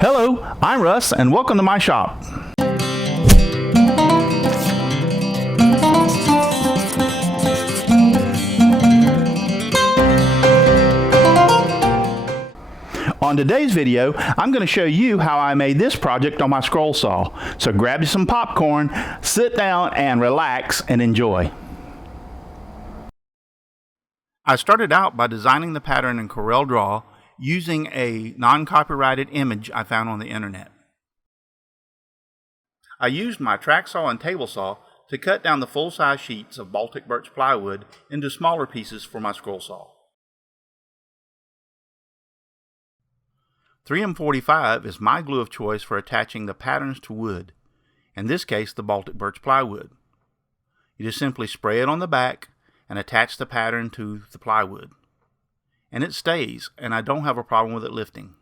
Hello, I'm Russ, and welcome to my shop. On today's video, I'm going to show you how I made this project on my scroll saw. So grab you some popcorn, sit down, and relax and enjoy. I started out by designing the pattern in CorelDRAW using a non-copyrighted image I found on the internet. I used my track saw and table saw to cut down the full-size sheets of Baltic birch plywood into smaller pieces for my scroll saw. 3M45 is my glue of choice for attaching the patterns to wood, in this case the Baltic birch plywood. You just simply spray it on the back and attach the pattern to the plywood. And it stays, and I don't have a problem with it lifting.